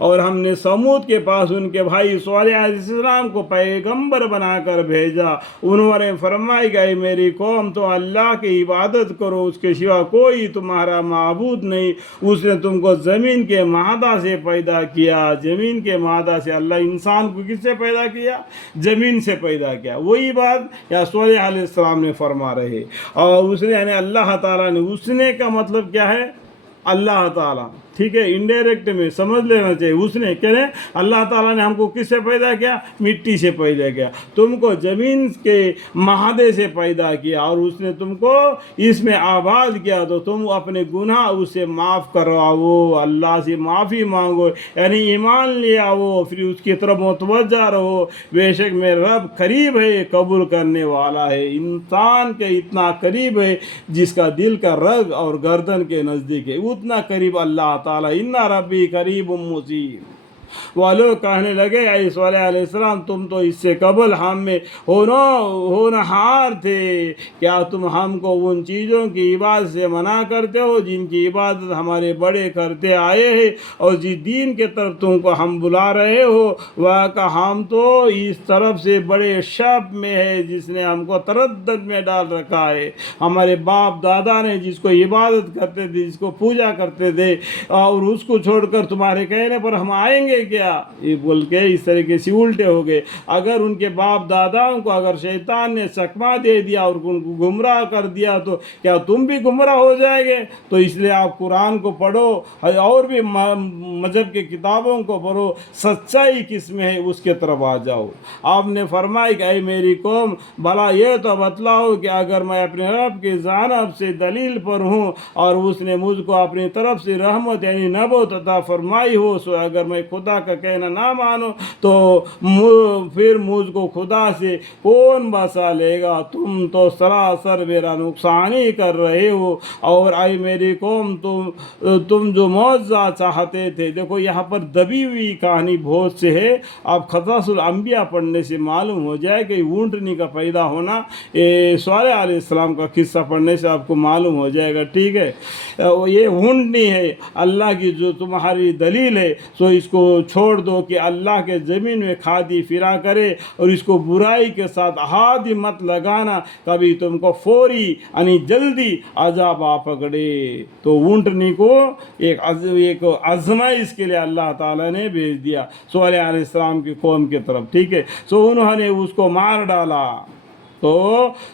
اور ہم نے سمود کے پاس ان کے بھائی صالح علیہ السلام کو پیغمبر بنا کر بھیجا. انہوں نے فرمایا کہ اے میری قوم تو اللہ کی عبادت کرو, اس کے سوا کوئی تمہارا معبود نہیں. اس نے تم کو زمین کے مادہ سے پیدا کیا. زمین کے مادہ سے اللہ انسان کو کس سے پیدا کیا؟ زمین سے پیدا کیا. وہی بات یا صالح علیہ السلام نے فرما رہے. اور اس نے یعنی اللہ تعالیٰ نے, اس نے کا مطلب کیا ہے؟ اللہ تعالیٰ. ٹھیک ہے, انڈائریکٹ میں سمجھ لینا چاہیے. اس نے کہہ رہے اللہ تعالیٰ نے ہم کو کس سے پیدا کیا؟ مٹی سے پیدا کیا. تم کو زمین کے معدے سے پیدا کیا اور اس نے تم کو اس میں آباد کیا. تو تم اپنے گناہ اس سے معاف کرواؤ, اللہ سے معافی مانگو, یعنی ایمان لے آؤ, پھر اس کی طرف متوجہ رہو. بے شک میرا رب قریب ہے, قبول کرنے والا ہے. انسان کے اتنا قریب ہے جس کا دل کا رگ اور گردن کے نزدیک ہے, اتنا قریب اللہ تعالیٰ. ان ربی قریب مجیب. وہ لوگ کہنے لگے اے صالح علیہ السلام تم تو اس سے قبل ہم میں ہونہار تھے, کیا تم ہم کو ان چیزوں کی عبادت سے منع کرتے ہو جن کی عبادت ہمارے بڑے کرتے آئے ہیں, اور جس دین کے طرف تم کو ہم بلا رہے ہو وہ کہ ہم تو اس طرف سے بڑے شک میں ہے جس نے ہم کو تردد میں ڈال رکھا ہے. ہمارے باپ دادا نے جس کو عبادت کرتے تھے, جس کو پوجا کرتے تھے, اور اس کو چھوڑ کر تمہارے کہنے پر ہم آئیں گے کیا؟ یہ بول کے اس طریقے سے الٹے ہو گئے. اگر ان کے باپ داداؤں کو اگر شیطان نے چکمہ دے دیا اور ان کو گمراہ کر دیا تو کیا تم بھی گمراہ ہو جائے گے؟ تو اس لیے آپ قرآن کو پڑھو اور بھی مذہب کی کتابوں کو پڑھو, سچائی کس میں ہے اس کے طرف آ جاؤ. آپ نے فرمایا کہ اے میری قوم بھلا یہ تو بتلاؤ کہ اگر میں اپنے رب کی جانب سے دلیل پر ہوں اور اس نے مجھ کو اپنی طرف سے رحمت یعنی نبوت عطا فرمائی ہو, سو اگر میں خدا کا کہنا نہ مانو تو پھر مجھ کو خدا سے کون بچا لے گا؟ تم تو سراسر میرا نقصان ہی کر رہے ہو. اور اے میری قوم تم جو معجزہ چاہتے تھے, دیکھو یہاں پر دبی ہوئی کہانی بہت سے ہے. آپ قصص الانبیاء پڑھنے سے معلوم ہو جائے کہ اونٹنی کا پیدا ہونا, صالح علیہ السلام کا قصہ پڑھنے سے آپ کو معلوم ہو جائے گا. ٹھیک ہے, یہ اونٹنی ہے اللہ کی جو تمہاری دلیل ہے, سو اس کو چھوڑ دو کہ اللہ کے زمین میں کھادی پھرا کرے, اور اس کو برائی کے ساتھ ہاتھ مت لگانا, کبھی تم کو فوری یعنی جلدی عذاب آ پکڑے. تو اونٹنی کو ایک آزمائش کے لیے اللہ تعالیٰ نے بھیج دیا صالح علیہ السلام کی قوم کی طرف. ٹھیک ہے, سو انہوں نے اس کو مار ڈالا. تو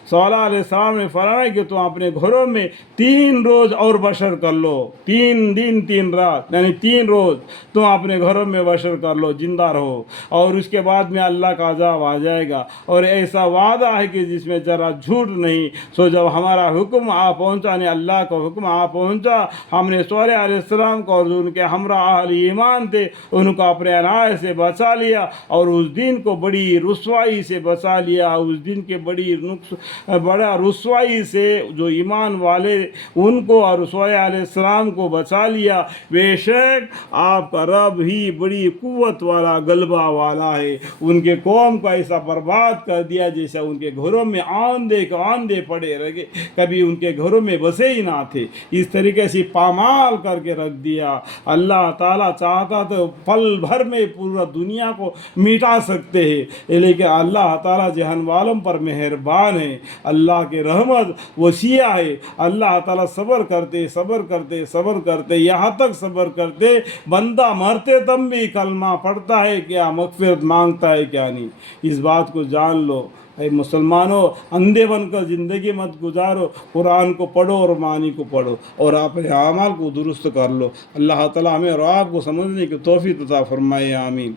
صالح علیہ السلام نے فرمایا کہ تم اپنے گھروں میں 3 روز اور بشر کر لو, 3 دن 3 رات یعنی 3 روز تم اپنے گھروں میں بشر کر لو, زندہ رہو, اور اس کے بعد میں اللہ کا عذاب آ جائے گا. اور ایسا وعدہ ہے کہ جس میں ذرا جھوٹ نہیں. سو جب ہمارا حکم آ پہنچا, یعنی اللہ کا حکم آ پہنچا, ہم نے صالح علیہ السلام کو اور جو ان کے ہمراہ اہل ایمان تھے ان کو اپنے عنایت سے بچا لیا, اور اس دن کو بڑی رسوائی سے بچا لیا. اس دن کے بڑا رسوائی سے جو ایمان والے ان کو اور صالح علیہ السلام کو بچا لیا. بے شک آپ کا رب ہی بڑی قوت والا غلبہ والا ہے. ان کے قوم کو ایسا برباد کر دیا جیسا ان کے گھروں میں آندے پڑے رہے, کبھی ان کے گھروں میں بسے ہی نہ تھے. اس طریقے سے پامال کر کے رکھ دیا. اللہ تعالیٰ چاہتا تو پل بھر میں پورا دنیا کو مٹا سکتے ہیں, لیکن اللہ تعالیٰ جہان والوں پر مہربان ہے. اللہ کی رحمت وسیع ہے. اللہ تعالیٰ صبر کرتے یہاں تک صبر کرتے بندہ مرتے تب بھی کلمہ پڑھتا ہے کیا, مغفرت مانگتا ہے کیا نہیں. اس بات کو جان لو. اے مسلمانوں, اندھے بن کر زندگی مت گزارو, قرآن کو پڑھو اور معنی کو پڑھو, اور اپنے اعمال کو درست کر لو. اللہ تعالیٰ ہمیں اور آپ کو سمجھنے کی توفیق عطا فرمائے. آمین.